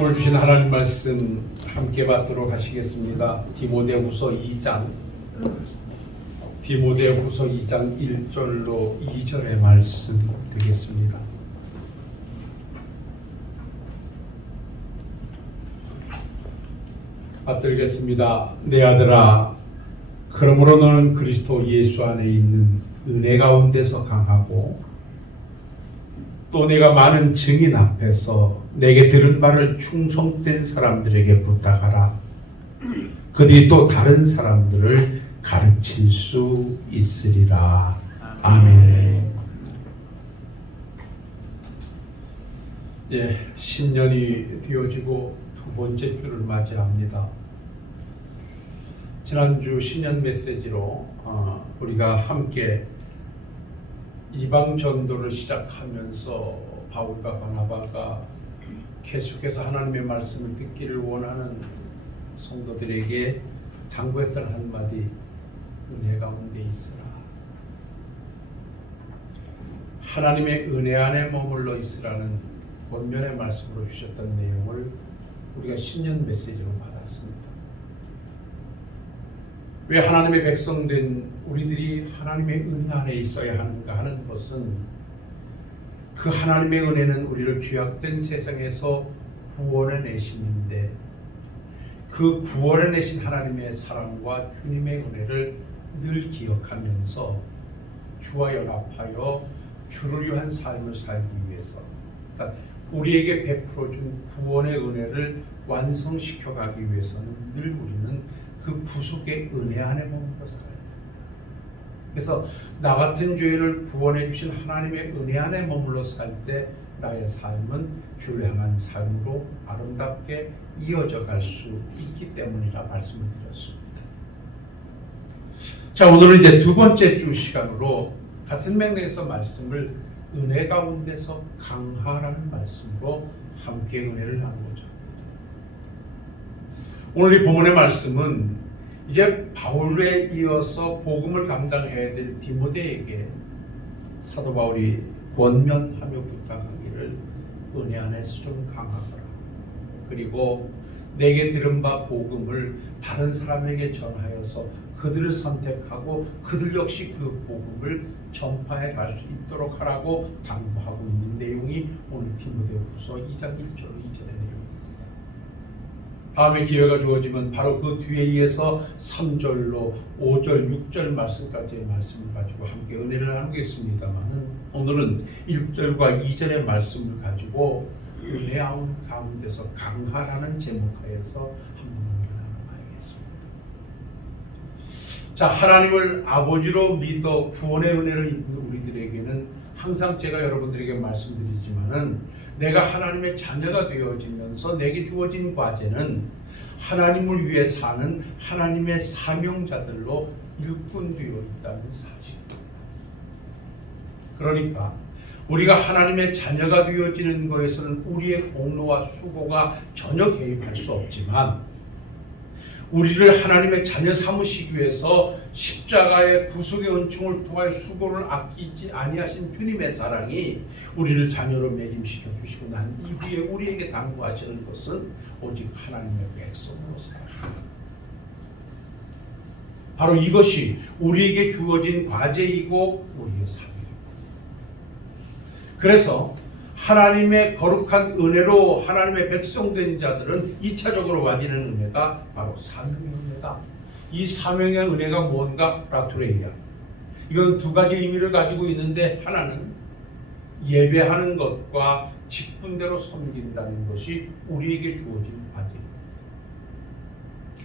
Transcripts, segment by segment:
오늘 주신 하나님 말씀 함께 받도록 하시겠습니다. 디모데후서 2장 1절로 2절의 말씀 드리겠습니다. 받들겠습니다. 내 아들아, 그러므로 너는 그리스도 예수 안에 있는 은혜 가운데서 강하고 또 내가 많은 증인 앞에서 내게 들은 바를 충성된 사람들에게 부탁하라. 그들이 또 다른 사람들을 가르칠 수 있으리라. 아멘. 예, 신년이 되어지고 두 번째 주를 맞이합니다. 지난주 신년 메시지로 우리가 함께 이방 전도를 시작하면서 바울과 바나바가 계속해서 하나님의 말씀을 듣기를 원하는 성도들에게 당부했던 한마디, 은혜 가운데 있으라. 하나님의 은혜 안에 머물러 있으라는 권면의 말씀으로 주셨던 내용을 우리가 신년 메시지로 받았습니다. 왜 하나님의 백성된 우리들이 하나님의 은혜 안에 있어야 하는가 하는 것은, 그 하나님의 은혜는 우리를 죄악된 세상에서 구원해 내심인데, 그 구원해 내신 하나님의 사랑과 주님의 은혜를 늘 기억하면서 주와 연합하여 주를 위한 삶을 살기 위해서, 그러니까 우리에게 베풀어 준 구원의 은혜를 완성시켜 가기 위해서는 늘 우리는 그 구속의 은혜 안에 머물러 살아야 됩니다. 그래서 나 같은 죄인을 구원해 주신 하나님의 은혜 안에 머물러 살 때 나의 삶은 주를 향한 삶으로 아름답게 이어져 갈 수 있기 때문이라 말씀을 드렸습니다. 자, 오늘은 이제 두 번째 주 시간으로 같은 맥락에서 말씀을 은혜 가운데서 강하라는 말씀으로 함께 은혜를 나누고자 합니다. 오늘 이 본문의 말씀은 이제 바울에 이어서 복음을 감당해야 될 디모데에게 사도 바울이 권면하며 부탁하기를 은혜 안에서 좀 강하거라. 그리고 내게 들은 바 복음을 다른 사람에게 전하여서 그들을 선택하고 그들 역시 그 복음을 전파해 갈 수 있도록 하라고 당부하고 있는 내용이 오늘 디모데후서 2장 1절로 2절의 내용입니다. 다음에 기회가 주어지면 바로 그 뒤에 이어서 3절로 5절, 6절 말씀까지의 말씀을 가지고 함께 은혜를 나누겠습니다만, 오늘은 1절과 2절의 말씀을 가지고 은혜 가운데서 강하라는 제목하에서 한번 은혜를 나눠봐야겠습니다. 자, 하나님을 아버지로 믿어 구원의 은혜를 입는 우리들에게는 항상 제가 여러분들에게 말씀드리지만은, 내가 하나님의 자녀가 되어지면서 내게 주어진 과제는 하나님을 위해 사는 하나님의 사명자들로 일꾼되어 있다는 사실입니다. 그러니까 우리가 하나님의 자녀가 되어지는 것에서는 우리의 공로와 수고가 전혀 개입할 수 없지만, 우리를 하나님의 자녀 삼으시기 위해서 십자가의 구속의 은총을 통하여 수고를 아끼지 아니하신 주님의 사랑이 우리를 자녀로 매김시켜 주시고 난 이후에 우리에게 당부하시는 것은 오직 하나님의 백성으로 살아가는, 바로 이것이 우리에게 주어진 과제이고 우리의 삶입니다. 그래서 하나님의 거룩한 은혜로 하나님의 백성된 자들은 2차적으로 가지는 은혜가 바로 사명의 은혜다. 이 사명의 은혜가 뭔가? 라투레이아. 이건 두 가지 의미를 가지고 있는데, 하나는 예배하는 것과 직분대로 섬긴다는 것이 우리에게 주어진 과제입니다.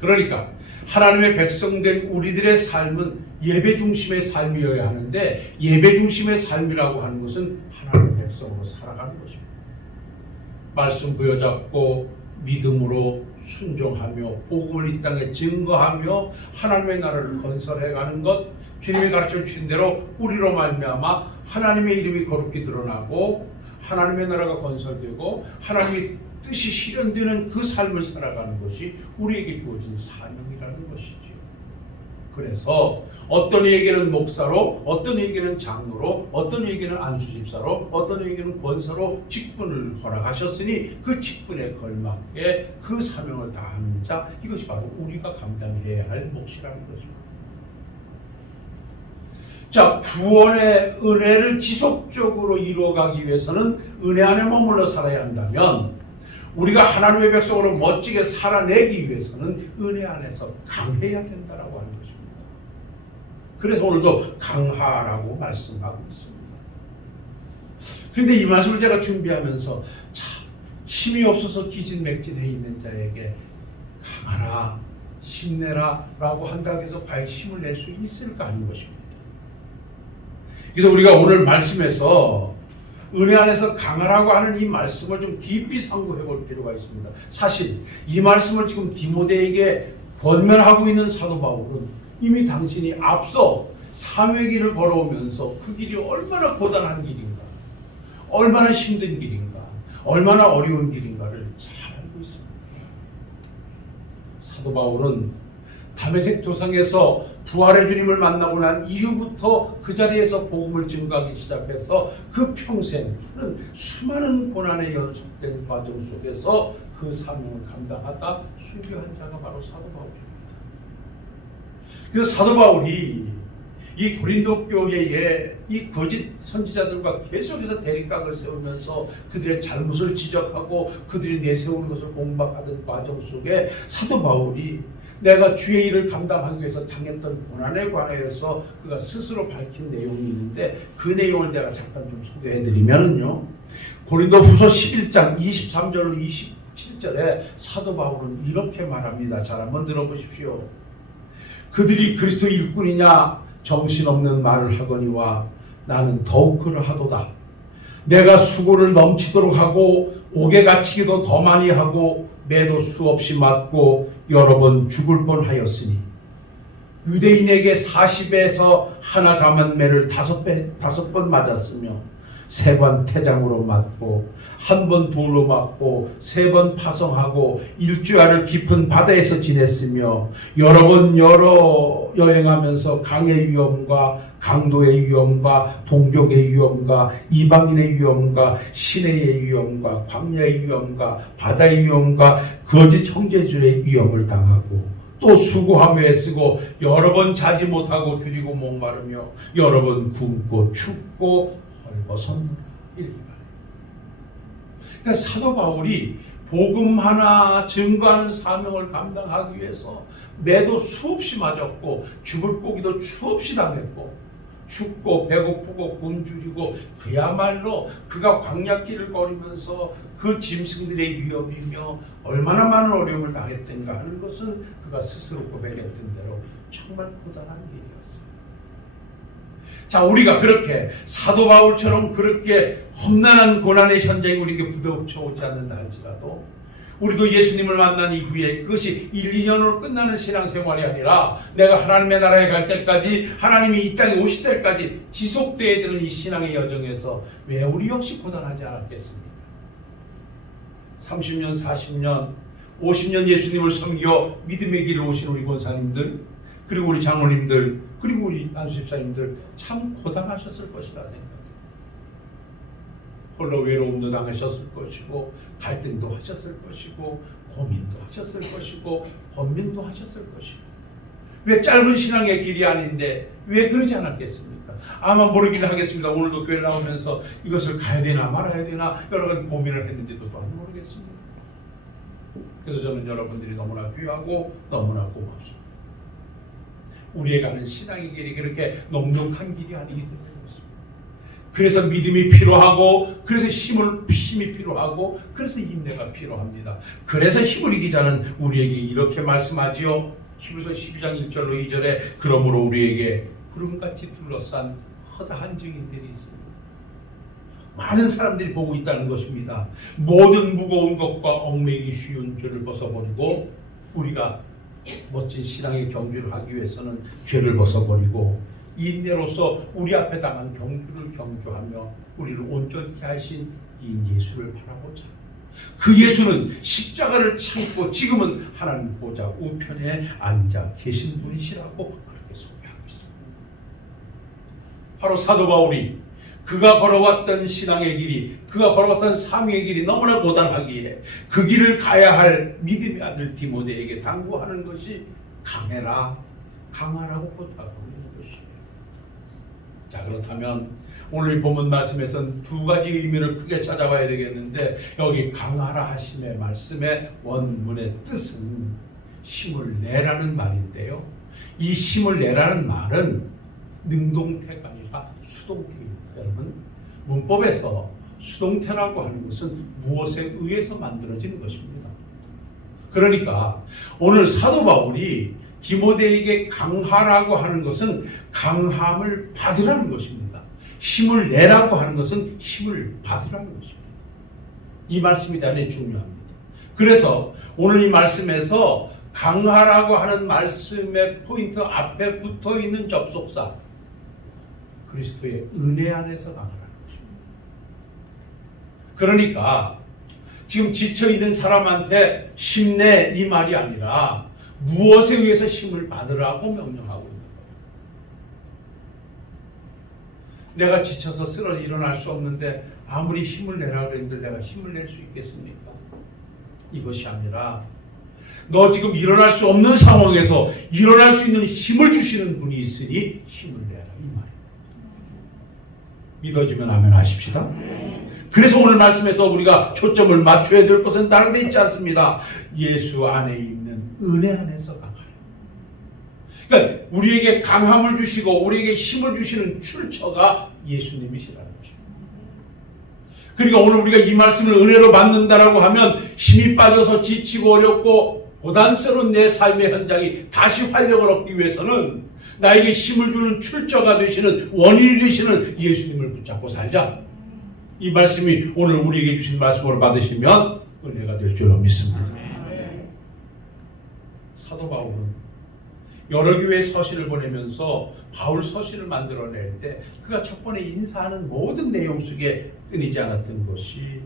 그러니까 하나님의 백성된 우리들의 삶은 예배 중심의 삶이어야 하는데, 예배 중심의 삶이라고 하는 것은 하나님의 백성으로 살아가는 것입니다. 말씀 부여잡고 믿음으로 순종하며 복음을 이 땅에 증거하며 하나님의 나라를 건설해가는 것, 주님이 가르쳐 주신 대로 우리로 말미암아 하나님의 이름이 거룩히 드러나고 하나님의 나라가 건설되고 하나님의 뜻이 실현되는 그 삶을 살아가는 것이 우리에게 주어진 사명이라는 것이지요. 그래서 어떤 이에게는 목사로, 어떤 이에게는 장로로, 어떤 이에게는 안수집사로, 어떤 이에게는 권사로 직분을 허락하셨으니 그 직분에 걸맞게 그 사명을 다하는 자, 이것이 바로 우리가 감당해야 할 몫이라는 것입니다. 자, 구원의 은혜를 지속적으로 이루어가기 위해서는 은혜 안에 머물러 살아야 한다면 우리가 하나님의 백성으로 멋지게 살아내기 위해서는 은혜 안에서 강해야 된다라고 하는 것입니다. 그래서 오늘도 강하라고 말씀하고 있습니다. 그런데 이 말씀을 제가 준비하면서 참 힘이 없어서 기진맥진해 있는 자에게 강하라, 힘내라 라고 한다고 해서 과연 힘을 낼 수 있을까 하는 것입니다. 그래서 우리가 오늘 말씀에서 은혜 안에서 강하라고 하는 이 말씀을 좀 깊이 상고해 볼 필요가 있습니다. 사실 이 말씀을 지금 디모데에게 권면하고 있는 사도 바울은 이미 당신이 앞서 사명의 길을 걸어오면서 그 길이 얼마나 고단한 길인가, 얼마나 힘든 길인가, 얼마나 어려운 길인가를 잘 알고 있습니다. 사도 바울은 다메섹 도상에서 부활의 주님을 만나고 난 이후부터 그 자리에서 복음을 증거하기 시작해서 그 평생은 수많은 고난에 연속된 과정 속에서 그 사명을 감당하다 순교한 자가 바로 사도 바울입니다. 그래서 사도 바울이 이 고린도 교회에 이 거짓 선지자들과 계속해서 대립각을 세우면서 그들의 잘못을 지적하고 그들이 내세우는 것을 공박하던 과정 속에 사도 바울이 내가 주의 일을 감당하기 위해서 당했던 고난에 관해서 그가 스스로 밝힌 내용이 있는데 그 내용을 내가 잠깐 좀 소개해드리면요, 고린도 후서 11장 23절로 27절에 사도 바울은 이렇게 말합니다. 잘 한번 들어보십시오. 그들이 그리스도 일꾼이냐 정신없는 말을 하거니와 나는 더욱 그러하도다. 내가 수고를 넘치도록 하고 옥에 갇히기도 더 많이 하고 매도 수없이 맞고 여러 번 죽을 뻔하였으니 유대인에게 40에서 하나 감한 매를 5번 맞았으며 3번 태장으로 맞고 1번 돌로 맞고 3번 파송하고 일주일을 깊은 바다에서 지냈으며 여러 번 여행하면서 강의 위험과 강도의 위험과 동족의 위험과 이방인의 위험과 시내의 위험과 광야의 위험과 바다의 위험과 거짓 형제들의 위험을 당하고 또 수고하며 애쓰고 여러 번 자지 못하고 줄이고 목마르며 여러 번 굶고 춥고 헐벗은 일기만. 그러니까 사도 바울이 복음 하나 증거하는 사명을 감당하기 위해서 매도 수없이 맞았고 죽을 고기도 수없이 당했고 춥고 배고프고 굶주리고 그야말로 그가 광야길을 걸으면서 그 짐승들의 위협이며 얼마나 많은 어려움을 당했던가 하는 것은 그가 스스로 고백했던 대로 정말 고단한 일이었어요. 자, 우리가 그렇게 사도 바울처럼 그렇게 험난한 고난의 현장이 우리에게 부닥쳐오지 않는다 할지라도 우리도 예수님을 만난 이후에 그것이 1, 2년으로 끝나는 신앙생활이 아니라 내가 하나님의 나라에 갈 때까지 하나님이 이 땅에 오실 때까지 지속되어야 되는 이 신앙의 여정에서 왜 우리 역시 고단하지 않았겠습니까? 30년, 40년, 50년 예수님을 섬겨 믿음의 길을 오신 우리 권사님들, 그리고 우리 장로님들, 그리고 우리 안수집사님들 참 고단하셨을 것이라 생각합니다. 홀로 외로움도 당하셨을 것이고 갈등도 하셨을 것이고 고민도 하셨을 것이고 번민도 하셨을 것이고 왜 짧은 신앙의 길이 아닌데 왜 그러지 않았겠습니까? 아마 모르긴 하겠습니다. 오늘도 교회 나오면서 이것을 가야 되나 말아야 되나 여러 가지 고민을 했는지도 또한 모르겠습니다. 그래서 저는 여러분들이 너무나 귀하고 너무나 고맙습니다. 우리에 가는 신앙의 길이 그렇게 넉넉한 길이 아니기 때문에 그렇습니다. 그래서 믿음이 필요하고 그래서 힘이 필요하고 그래서 인내가 필요합니다. 그래서 히브리 기자는 우리에게 이렇게 말씀하지요. 히브리서 12장 1절로 2절에 그러므로 우리에게 구름같이 둘러싼 허다한 증인들이 있습니다. 많은 사람들이 보고 있다는 것입니다. 모든 무거운 것과 얽매기 쉬운 죄를 벗어버리고 우리가 멋진 신앙의 경주를 하기 위해서는 죄를 벗어버리고 인내로서 우리 앞에 당한 경주를 경주하며 우리를 온전히 하신 이 예수를 바라보자. 그 예수는 십자가를 참고 지금은 하나님 보좌 우편에 앉아 계신 분이시라고 그렇게 바로 사도 바울이 그가 걸어왔던 신앙의 길이, 그가 걸어왔던 삶의 길이 너무나 고단하기에 그 길을 가야 할 믿음의 아들 디모데에게 당부하는 것이 강하라고 부탁하고 있는 것이에요. 자, 그렇다면 오늘 본문 말씀에서는 두 가지 의미를 크게 찾아봐야 되겠는데, 여기 강하라 하심의 말씀의 원문의 뜻은 힘을 내라는 말인데요, 이 힘을 내라는 말은 능동태가 아니라 수동태입니다. 여러분, 문법에서 수동태라고 하는 것은 무엇에 의해서 만들어지는 것입니다. 그러니까 오늘 사도 바울이 디모데에게 강하라고 하는 것은 강함을 받으라는 것입니다. 힘을 내라고 하는 것은 힘을 받으라는 것입니다. 이 말씀이 대단히 중요합니다. 그래서 오늘 이 말씀에서 강하라고 하는 말씀의 포인트 앞에 붙어 있는 접속사, 그리스도의 은혜 안에서 강하라는 것입니다. 그러니까 지금 지쳐있는 사람한테 힘내 이 말이 아니라 무엇에 의해서 힘을 받으라고 명령하고 있는 거예요. 내가 지쳐서 쓰러져 일어날 수 없는데 아무리 힘을 내라 그랬는데 내가 힘을 낼 수 있겠습니까? 이것이 아니라 너 지금 일어날 수 없는 상황에서 일어날 수 있는 힘을 주시는 분이 있으니 힘을 내라 이 말입니다. 믿어지면 아멘 하십시다. 그래서 오늘 말씀에서 우리가 초점을 맞춰야 될 것은 다른 데 있지 않습니다. 예수 안에 있는 은혜 안에서 강하라. 그러니까 우리에게 강함을 주시고 우리에게 힘을 주시는 출처가 예수님이시라는 것입니다. 그러니까 오늘 우리가 이 말씀을 은혜로 받는다라고 하면 힘이 빠져서 지치고 어렵고 고단스러운 내 삶의 현장이 다시 활력을 얻기 위해서는 나에게 힘을 주는 출처가 되시는 원인이 되시는 예수님을 붙잡고 살자. 이 말씀이 오늘 우리에게 주신 말씀으로 받으시면 은혜가 될 줄로 믿습니다. 사도 바울은 여러 교회 서신을 보내면서 바울 서신을 만들어낼 때 그가 첫 번에 인사하는 모든 내용 속에 끊이지 않았던 것이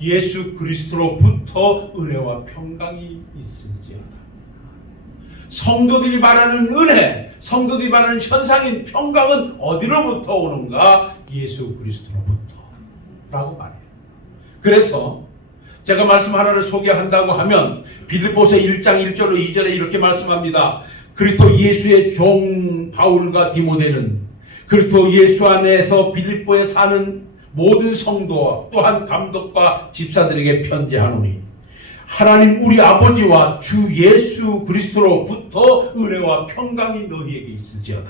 예수 그리스도로부터 은혜와 평강이 있을지어다. 성도들이 말하는 은혜, 성도들이 말하는 현상인 평강은 어디로부터 오는가? 예수 그리스도로부터 라고 말해요. 그래서 제가 말씀 하나를 소개한다고 하면 빌립보서 1장 1절로 2절에 이렇게 말씀합니다. 그리스도 예수의 종 바울과 디모데는 그리스도 예수 안에서 빌립보에 사는 모든 성도와 또한 감독과 집사들에게 편지하노니 하나님 우리 아버지와 주 예수 그리스도로부터 은혜와 평강이 너희에게 있을지어다.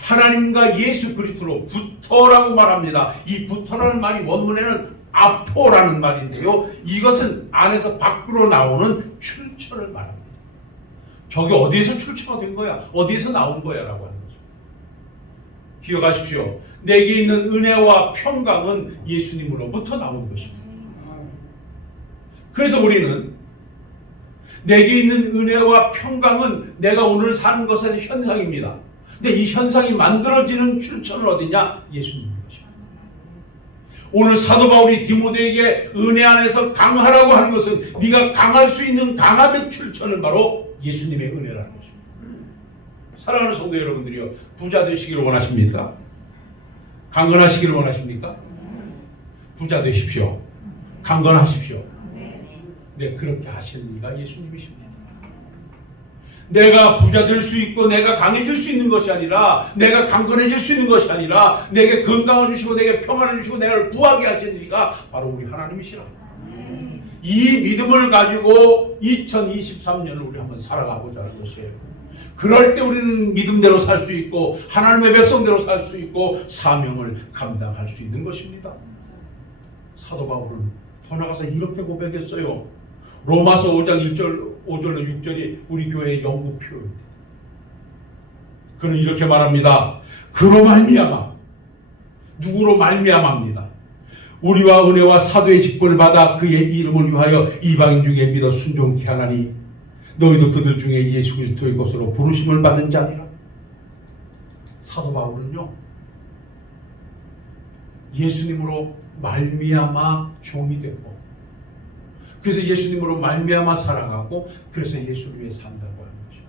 하나님과 예수 그리스도로부터라고 말합니다. 이 부터라는 말이 원문에는 아포라는 말인데요, 이것은 안에서 밖으로 나오는 출처를 말합니다. 저게 어디에서 출처가 된 거야? 어디에서 나온 거야? 라고 하는 거죠. 기억하십시오. 내게 있는 은혜와 평강은 예수님으로부터 나온 것입니다. 그래서 우리는 내게 있는 은혜와 평강은 내가 오늘 사는 것의 현상입니다. 근데 이 현상이 만들어지는 출처는 어디냐? 예수님인 것입니다. 오늘 사도 바울이 디모데에게 은혜 안에서 강하라고 하는 것은 네가 강할 수 있는 강함의 출처는 바로 예수님의 은혜라는 것입니다. 사랑하는 성도 여러분들이요, 부자 되시기를 원하십니까? 강건하시기를 원하십니까? 부자 되십시오. 강건하십시오. 네, 그렇게 하시는 이가 예수님이십니다. 내가 부자 될 수 있고 내가 강해질 수 있는 것이 아니라, 내가 강건해질 수 있는 것이 아니라, 내게 건강을 주시고 내게 평안을 주시고 내가 부하게 하시는 이가 바로 우리 하나님이시라. 이 믿음을 가지고 2023년을 우리 한번 살아가보자 하는 것이에요. 그럴 때 우리는 믿음대로 살 수 있고 하나님의 백성대로 살 수 있고 사명을 감당할 수 있는 것입니다. 사도 바울은 더 나가서 이렇게 고백했어요. 로마서 5장 5절로 6절이 우리 교회의 영구 표현입니다. 그는 이렇게 말합니다. 그로 말미암아, 누구로 말미암합니다. 우리와 은혜와 사도의 직분을 받아 그의 이름을 위하여 이방인 중에 믿어 순종케 하나니 너희도 그들 중에 예수 그리스도의 것으로 부르심을 받은 자니라. 사도 바울은요, 예수님으로 말미암아 종이 되고, 그래서 예수님으로 말미암아 살아가고, 그래서 예수를 위해 산다고 하는 거죠.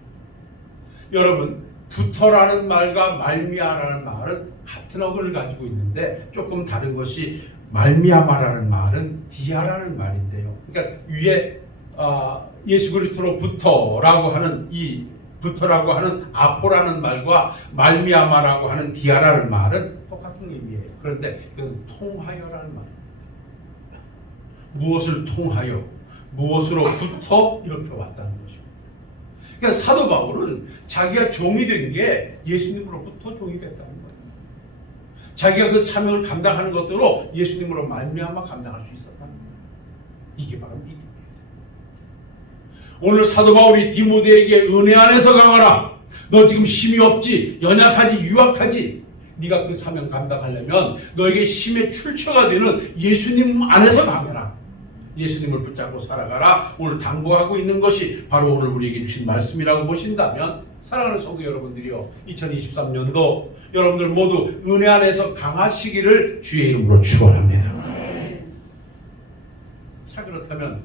여러분, 부터라는 말과 말미암아라는 말은 같은 어근을 가지고 있는데 조금 다른 것이 말미암아라는 말은 디아라는 말인데요. 그러니까 위에 예수 그리스도로부터라고 하는 이 부터라고 하는 아포라는 말과 말미암아라고 하는 디아라는 말은 똑같은 의미예요. 그런데 이건 통하여라는 말입니다. 무엇을 통하여, 무엇으로부터 이렇게 왔다는 것입니다. 그러니까 사도 바울은 자기가 종이 된 게 예수님으로부터 종이 됐다는 거예요. 자기가 그 사명을 감당하는 것으로 예수님으로 말미암아 감당할 수 있었다는 거예요. 이게 바로 믿음이에요. 오늘 사도 바울이 디모데에게 은혜 안에서 강하라. 너 지금 힘이 없지, 연약하지, 유약하지. 네가 그 사명 감당하려면 너에게 힘의 출처가 되는 예수님 안에서 강해라. 예수님을 붙잡고 살아가라. 오늘 당부하고 있는 것이 바로 오늘 우리에게 주신 말씀이라고 보신다면, 사랑하는 성도 여러분들이요, 2023년도 여러분들 모두 은혜 안에서 강하시기를 주의 이름으로 축원합니다. 자, 그렇다면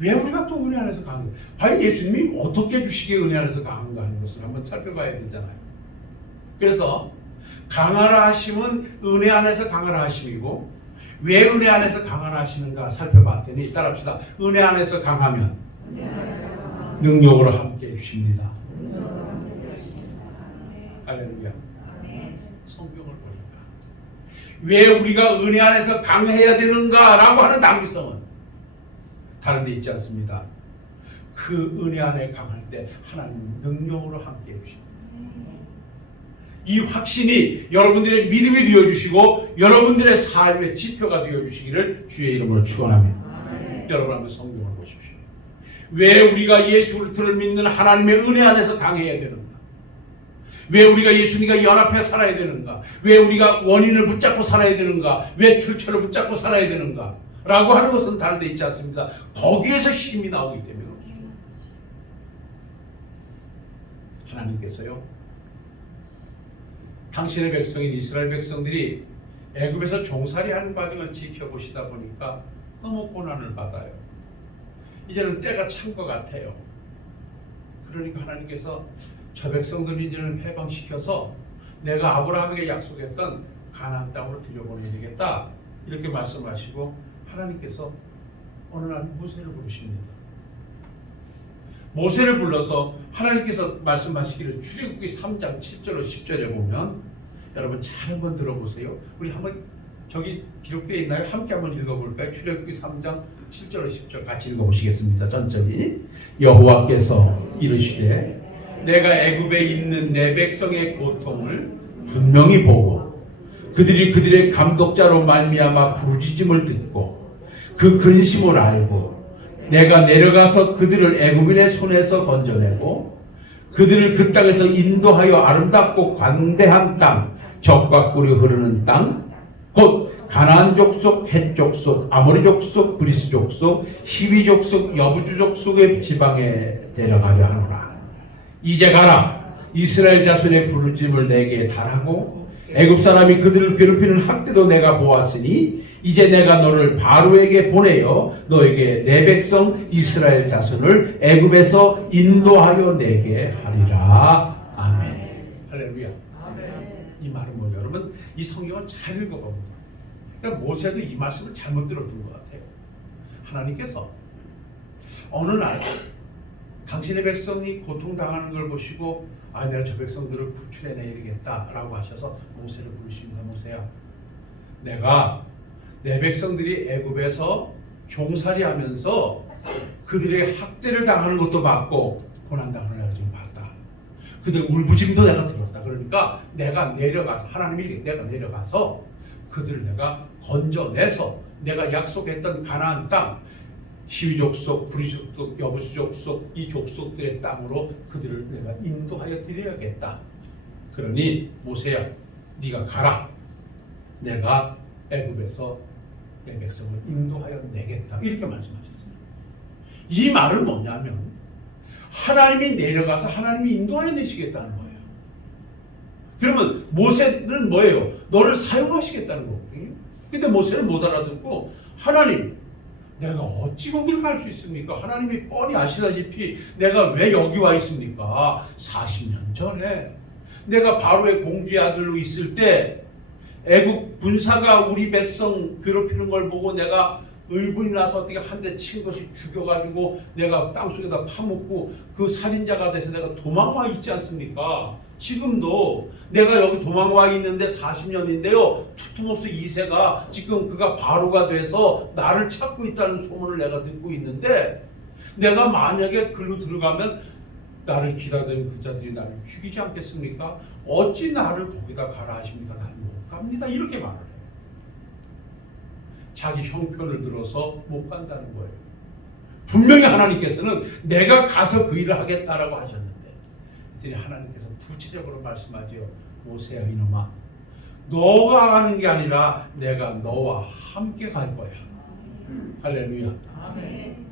왜 우리가 또 은혜 안에서 강한가? 과연 예수님이 어떻게 해주시기에 은혜 안에서 강한가 하는 것을 한번 살펴봐야 되잖아요. 그래서 강하라 하심은 은혜 안에서 강하라 하심이고, 왜 은혜 안에서 강하라 하시는가 살펴봤더니, 따라합시다. 은혜 안에서 강하면 능력으로 함께 해주십니다. 할렐루야. 성경을 보니까 왜 우리가 은혜 안에서 강해야 되는가 라고 하는 당위성은 다른 데 있지 않습니다. 그 은혜 안에 강할 때 하나님은 능력으로 함께 해주십니다. 이 확신이 여러분들의 믿음이 되어주시고 여러분들의 삶의 지표가 되어주시기를 주의 이름으로 축원합니다. 여러분 한번 성경을 보십시오. 왜 우리가 예수 그리스도를 믿는 하나님의 은혜 안에서 강해야 되는가? 왜 우리가 예수님과 연합해 살아야 되는가? 왜 우리가 원인을 붙잡고 살아야 되는가? 왜 출처를 붙잡고 살아야 되는가? 라고 하는 것은 다른 데 있지 않습니다. 거기에서 힘이 나오기 때문에 그렇습니다. 하나님께서요, 당신의 백성인 이스라엘 백성들이 애굽에서 종살이하는 과정을 지켜보시다 보니까 너무 고난을 받아요. 이제는 때가 찬 것 같아요. 그러니까 하나님께서 저 백성들을 이제는 해방시켜서 내가 아브라함에게 약속했던 가나안 땅으로 들여보내야 되겠다, 이렇게 말씀하시고 하나님께서 어느 날 모세를 부르십니다. 모세를 불러서 하나님께서 말씀하시기를 출애굽기 3장 7절로 10절에 보면, 여러분 잘 한번 들어보세요. 우리 한번 저기 기록되어 있나요? 함께 한번 읽어볼까요? 출애굽기 3장 7절로 10절 같이 읽어보시겠습니다. 천천히. 여호와께서 이르시되 내가 애굽에 있는 내 백성의 고통을 분명히 보고 그들이 그들의 감독자로 말미암아 부르짖음을 듣고 그 근심을 알고 내가 내려가서 그들을 애굽인의 손에서 건져내고 그들을 그 땅에서 인도하여 아름답고 관대한 땅, 젖과 꿀이 흐르는 땅, 곧 가나안 족속, 헷 족속, 아모리 족속, 브리스 족속, 히위 족속, 여부주 족속의 지방에 데려가려 하노라. 이제 가라. 이스라엘 자손의 부르짖음을 내게 달하고 애굽 사람이 그들을 괴롭히는 학대도 내가 보았으니 이제 내가 너를 바로에게 보내어 너에게 내 백성 이스라엘 자손을 애굽에서 인도하여 내게 하리라. 아멘. 할렐루야. 아멘. 이 말은 뭐냐? 여러분 이 성경을 잘 읽어봅니다. 그러니까 모세도 이 말씀을 잘못 들었던 것 같아요. 하나님께서 어느 날 당신의 백성이 고통당하는 걸 보시고 내가 저 백성들을 구출해내야 되겠다라고 하셔서 모세를 부르십니다. 모세야, 내가 내 백성들이 애굽에서 종살이하면서 그들의 학대를 당하는 것도 봤고 고난당하는 걸 좀 봤다. 그들 울부짖음도 내가 들었다. 그러니까 내가 내려가서, 하나님이 내가 내려가서 그들을 내가 건져내서 내가 약속했던 가나안 땅, 히위 족속, 브리 족속, 여부수 족속, 이 족속들의 땅으로 그들을 내가 인도하여 드려야겠다. 그러니 모세야, 네가 가라. 내가 애굽에서 내 백성을 인도하여 내겠다. 이렇게 말씀하셨습니다. 이 말은 뭐냐면 하나님이 내려가서 하나님이 인도하여 내시겠다는 거예요. 그러면 모세는 뭐예요? 너를 사용하시겠다는 거거든요. 근데 모세는 못 알아듣고 하나님, 내가 어찌 거기를 갈 수 있습니까? 하나님이 뻔히 아시다시피 내가 왜 여기 와 있습니까? 40년 전에 내가 바로의 공주의 아들로 있을 때 애국 군사가 우리 백성 괴롭히는 걸 보고 내가 의분이 나서 어떻게 한 대 친 것이 죽여가지고 내가 땅속에다 파묻고 그 살인자가 돼서 내가 도망와 있지 않습니까? 지금도 내가 여기 도망와 있는데 40년인데요. 투투모스 2세가 지금 그가 바로가 돼서 나를 찾고 있다는 소문을 내가 듣고 있는데 내가 만약에 글로 들어가면 나를 기다리는 그 자들이 나를 죽이지 않겠습니까? 어찌 나를 거기다 가라 하십니까? 나는 못 갑니다. 이렇게 말을 해요. 자기 형편을 들어서 못 간다는 거예요. 분명히 하나님께서는 내가 가서 그 일을 하겠다라고 하셨는데 그랬더니 하나님께서 구체적으로 말씀하죠. 모세야 이놈아, 너가 가는 게 아니라 내가 너와 함께 갈 거야. 할렐루야. 아멘.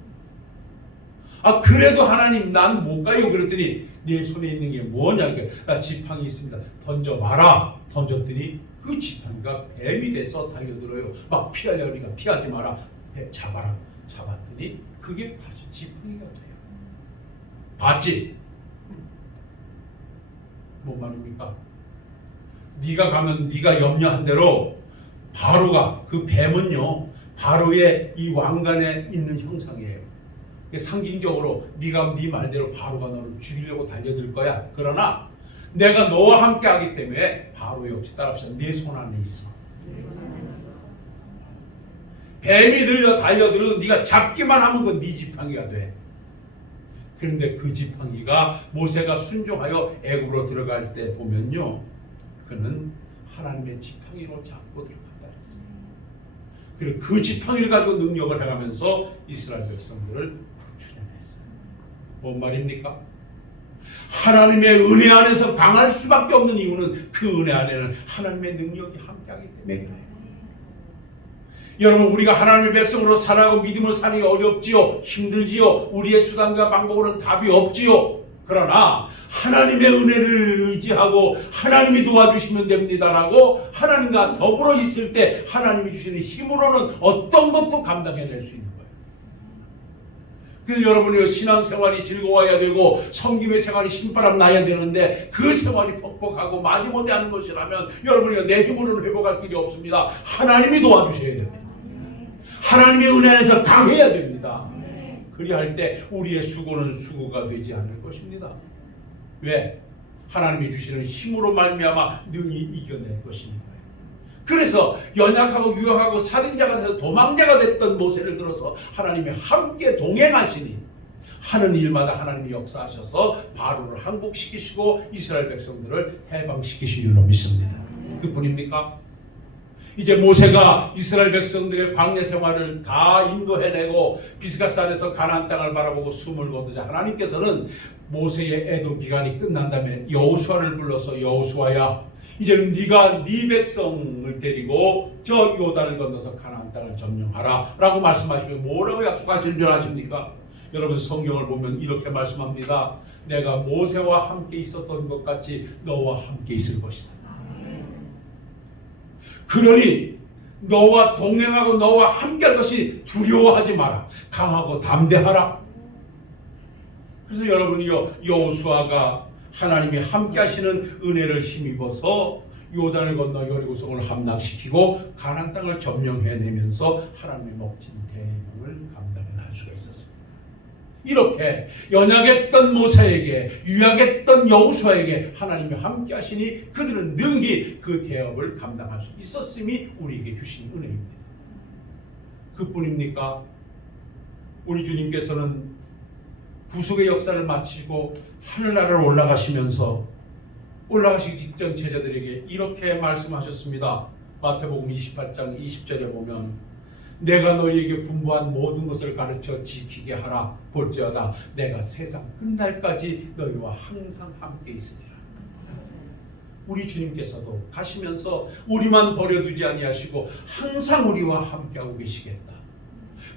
아 그래도 하나님 난 못 가요. 그랬더니 네 손에 있는 게 뭐냐? 나 지팡이 있습니다. 던져봐라. 던졌더니 그 지팡이가 뱀이 돼서 달려들어요. 막 피하려고 하니까 피하지 마라. 잡아라. 잡았더니 그게 다시 지팡이가 돼요. 봤지? 뭔 말입니까? 네가 가면 네가 염려한 대로 바로가 그 뱀은요 바로의 이 왕관에 있는 형상이에요. 상징적으로 네가 네 말대로 바로가 너를 죽이려고 달려들 거야. 그러나 내가 너와 함께 하기 때문에 바로 역시 따라합시다. 내 손 안에 있어. 뱀이 들려 달려들어도 네가 잡기만 하면 그건 네 지팡이가 돼. 그런데 그 지팡이가 모세가 순종하여 애굽으로 들어갈 때 보면요, 그는 하나님의 지팡이로 잡고 들어갔다 그랬습니다. 그리고 그 지팡이를 가지고 능력을 해가면서 이스라엘 백성들을 구출해냈어요. 뭔 말입니까? 하나님의 은혜 안에서 강할 수밖에 없는 이유는 그 은혜 안에는 하나님의 능력이 함께하기 때문에 그래요. 여러분, 우리가 하나님의 백성으로 살아가고 믿음을 사는 게 어렵지요. 힘들지요. 우리의 수단과 방법으로는 답이 없지요. 그러나 하나님의 은혜를 의지하고 하나님이 도와주시면 됩니다라고 하나님과 더불어 있을 때 하나님이 주시는 힘으로는 어떤 것도 감당해낼 수 있는 거예요. 그래서 여러분이 신앙생활이 즐거워야 되고 섬김의 생활이 신바람 나야 되는데 그 생활이 퍽퍽하고 마지못해 하는 것이라면 여러분이 내 힘으로는 회복할 길이 없습니다. 하나님이 도와주셔야 됩니다. 하나님의 은혜 안에서 강해야 됩니다. 그리할 때 우리의 수고는 수고가 되지 않을 것입니다. 왜? 하나님이 주시는 힘으로 말미암아 능히 이겨낼 것이니까요. 그래서 연약하고 유약하고 살인자가 돼서 도망자가 됐던 모세를 들어서 하나님이 함께 동행하시니 하는 일마다 하나님이 역사하셔서 바로를 항복시키시고 이스라엘 백성들을 해방시키신 줄로 믿습니다. 그뿐입니까? 이제 모세가 이스라엘 백성들의 광야 생활을 다 인도해내고 비스가산에서 가나안 땅을 바라보고 숨을 거두자 하나님께서는 모세의 애도 기간이 끝난 다음에 여호수아를 불러서 여호수아야, 이제는 네가 네 백성을 데리고 저 요단을 건너서 가나안 땅을 점령하라 라고 말씀하시면 뭐라고 약속하신 줄 아십니까? 여러분, 성경을 보면 이렇게 말씀합니다. 내가 모세와 함께 있었던 것 같이 너와 함께 있을 것이다. 그러니 너와 동행하고 너와 함께할 것이 두려워하지 마라. 강하고 담대하라. 그래서 여러분이요, 여호수아가 하나님이 함께 하시는 은혜를 힘입어서 요단을 건너 여리고성을 함락시키고 가나안 땅을 점령해내면서 하나님의 멋진 대행을 감당할 수가 있었습니다. 이렇게 연약했던 모세에게 유약했던 여호수아에게 하나님이 함께 하시니 그들은 능히 그 대업을 감당할 수 있었음이 우리에게 주신 은혜입니다. 그뿐입니까? 우리 주님께서는 구속의 역사를 마치고 하늘나라를 올라가시면서 올라가시기 직전 제자들에게 이렇게 말씀하셨습니다. 마태복음 28장 20절에 보면 내가 너희에게 분부한 모든 것을 가르쳐 지키게 하라. 볼지어다 내가 세상 끝날까지 너희와 항상 함께 있으리라. 우리 주님께서도 가시면서 우리만 버려두지 아니하시고 항상 우리와 함께하고 계시겠다.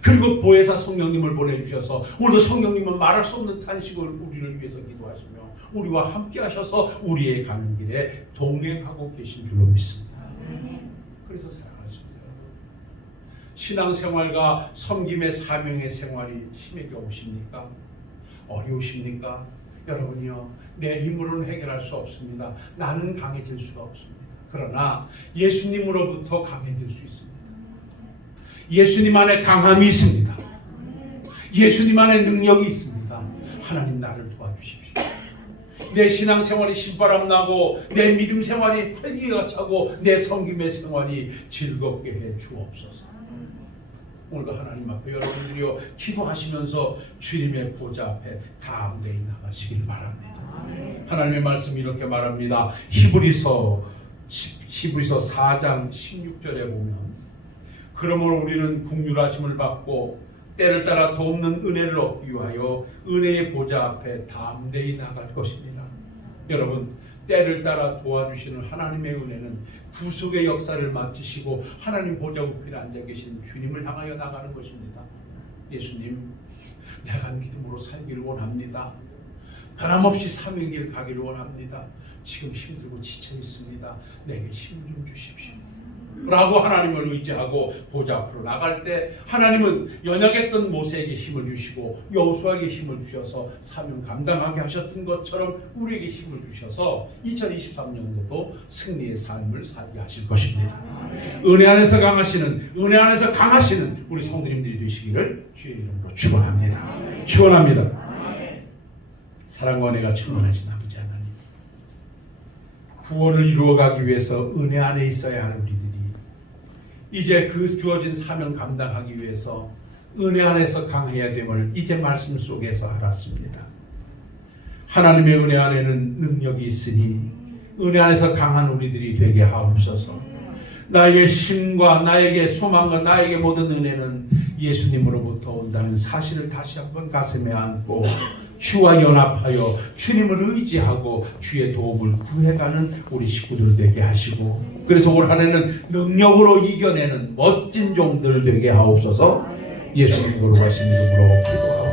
그리고 보혜사 성령님을 보내주셔서 오늘도 성령님은 말할 수 없는 탄식을 우리를 위해서 기도하시며 우리와 함께 하셔서 우리의 가는 길에 동행하고 계신 줄로 믿습니다. 그래서 사랑하십니다. 신앙생활과 섬김의 사명의 생활이 힘에 겨우십니까? 어려우십니까? 여러분이요, 내 힘으로는 해결할 수 없습니다. 나는 강해질 수가 없습니다. 그러나 예수님으로부터 강해질 수 있습니다. 예수님 안에 강함이 있습니다. 예수님 안에 능력이 있습니다. 하나님 나를 도와주십시오. 내 신앙생활이 신바람 나고 내 믿음 생활이 활기가 차고 내 섬김의 생활이 즐겁게 해 주옵소서. 오늘도 하나님 앞에 여러분들이요 기도하시면서 주님의 보좌 앞에 담대히 나가시길 바랍니다. 하나님의 말씀이 이렇게 말합니다. 히브리서 4장 16절에 보면 그러므로 우리는 긍휼하심을 받고 때를 따라 돕는 은혜를 얻기 위하여 은혜의 보좌 앞에 담대히 나갈 것입니다. 여러분, 때를 따라 도와주시는 하나님의 은혜는 구속의 역사를 마치시고 하나님 보좌 우편에 앉아 계신 주님을 향하여 나가는 것입니다. 예수님, 내가 믿음으로 살기를 원합니다. 변함없이 사명의 길 가기를 원합니다. 지금 힘들고 지쳐 있습니다. 내게 힘 좀 주십시오. 라고 하나님을 의지하고 보좌 앞으로 나갈 때 하나님은 연약했던 모세에게 힘을 주시고 여호수아에게 힘을 주셔서 사명 감당하게 하셨던 것처럼 우리에게 힘을 주셔서 2023년도도 승리의 삶을 살게 하실 것입니다. 은혜 안에서 강하시는 우리 성도님들이 되시기를 주의 이름으로 축원합니다. 축원합니다. 사랑과 은혜가 충만하신 아버지 하나님, 구원을 이루어가기 위해서 은혜 안에 있어야 할 우리들이 이제 그 주어진 사명 감당하기 위해서 은혜 안에서 강해야 됨을 이제 말씀 속에서 알았습니다. 하나님의 은혜 안에는 능력이 있으니 은혜 안에서 강한 우리들이 되게 하옵소서. 나에게 힘과 나에게 소망과 나에게 모든 은혜는 예수님으로부터 온다는 사실을 다시 한번 가슴에 안고 주와 연합하여 주님을 의지하고 주의 도움을 구해가는 우리 식구들 되게 하시고, 그래서 올 한 해는 능력으로 이겨내는 멋진 종들 되게 하옵소서. 예수님 거룩하신 이름으로 기도하옵소서.